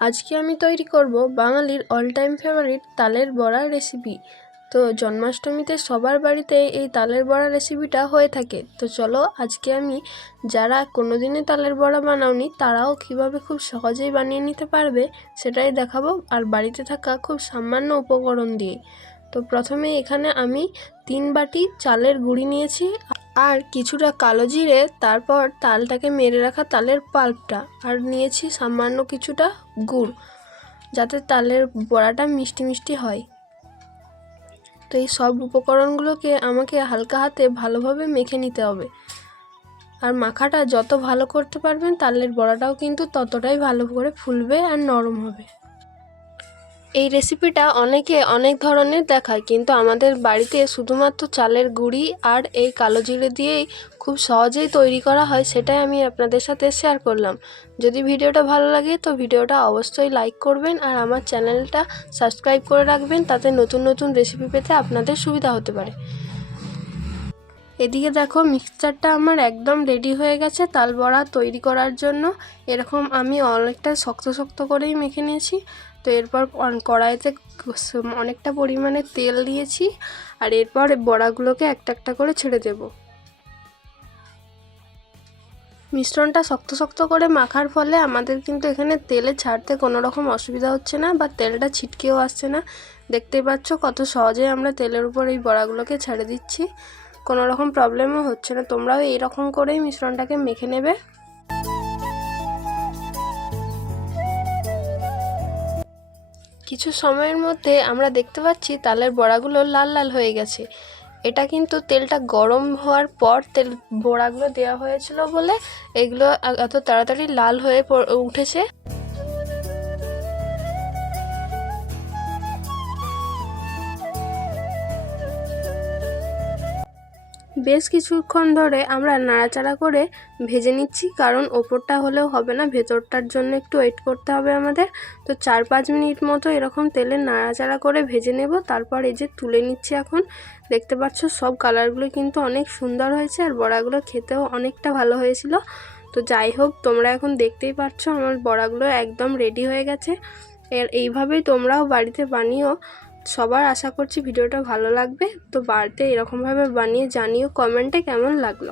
আজকে আমি তৈরি করব বাঙালির অল টাইম ফেভারিট তালের বড়া রেসিপি তো জন্মাষ্টমীতে সবার বাড়িতে এই তালের বড়া রেসিপিটা হয়ে থাকে। তো চলো আজকে আমি যারা কোনোদিনই তালের বড়া বানাওনি, তারাও কীভাবে খুব সহজেই বানিয়ে নিতে পারবে সেটাই দেখাবো। আর বাড়িতে থাকা খুব সামান্য উপকরণ দিয়ে। তো প্রথমে এখানে আমি তিন বাটি চালের গুঁড়ি নিয়েছি। আর কিছুটা কালো জিরে, তারপর তালটাকে মেরে রাখা তালের পাল্পটা আর নিয়েছি সামান্য কিছুটা গুড়, যাতে তালের বড়াটা মিষ্টি মিষ্টি হয়। তো এই সব উপকরণগুলোকে আমাকে হালকা হাতে ভালোভাবে মেখে নিতে হবে। আর মাখাটা যত ভালো করতে পারবেন, তালের বড়াটাও কিন্তু ততটাই ভালো করে ফুলবে আর নরম হবে। এই রেসিপিটা অনেকে অনেক ধরনের দেখায়, কিন্তু আমাদের বাড়িতে শুধুমাত্র চালের গুঁড়ি আর এই কালো জিরে দিয়েই খুব সহজেই তৈরি করা হয়, সেটাই আমি আপনাদের সাথে শেয়ার করলাম। যদি ভিডিওটা ভালো লাগে তো ভিডিওটা অবশ্যই লাইক করবেন আর আমার চ্যানেলটা সাবস্ক্রাইব করে রাখবেন, তাতে নতুন নতুন রেসিপি পেতে আপনাদের সুবিধা হতে পারে। এদিকে দেখো মিক্সচারটা আমার একদম রেডি হয়ে গেছে, তাল বড়া তৈরি করার জন্য। এরকম আমি অনেকটা শক্ত শক্ত করেই মেখে নিয়েছি। তো এরপর কড়াইতে অনেকটা পরিমাণে তেল দিয়েছি আর এরপর বড়াগুলোকে একটা একটা করে ছেড়ে দেব। মিশ্রণটা শক্ত শক্ত করে মাখার ফলে আমাদের কিন্তু এখানে তেলে ছাড়তে কোনো রকম অসুবিধা হচ্ছে না বা তেলটা ছিটকেও আসছে না। দেখতেই পাচ্ছ কত সহজে আমরা তেলের উপর এই বড়াগুলোকে ছেড়ে দিচ্ছি। কোনো রকম প্রবলেমও হচ্ছে না। তোমরাও এইরকম করেই মিশ্রণটাকে মেখে নেবে। কিছু সময়ের মধ্যে আমরা দেখতে পাচ্ছি তালের বড়াগুলো লাল লাল হয়ে গেছে। এটা কিন্তু তেলটা গরম হওয়ার পর তেল বড়াগুলো দেওয়া হয়েছিল বলে এগুলো এত তাড়াতাড়ি লাল হয়ে উঠেছে। বেশ কিছুক্ষণ ধরে আমরা নাড়াচাড়া করে ভেজে নিচ্ছি, কারণ ওপরটা হলেও হবে না, ভেতরটার জন্য একটু ওয়েট করতে হবে আমাদের। তো চার পাঁচ মিনিট মতো এরকম তেলে নাড়াচাড়া করে ভেজে নেব, তারপর এই যে তুলে নিচ্ছি এখন। দেখতে পাচ্ছ সব কালারগুলো কিন্তু অনেক সুন্দর হয়েছে আর বড়াগুলো খেতেও অনেকটা ভালো হয়েছিল। তো যাই হোক, তোমরা এখন দেখতেই পাচ্ছ আমার বড়াগুলো একদম রেডি হয়ে গেছে। এর এইভাবেই তোমরাও বাড়িতে বানিও। সবার আশা করছি ভিডিওটা ভালো লাগবে। তো বাড়িতে এরকমভাবে বানিয়ে জানিও কমেন্টে কেমন লাগল।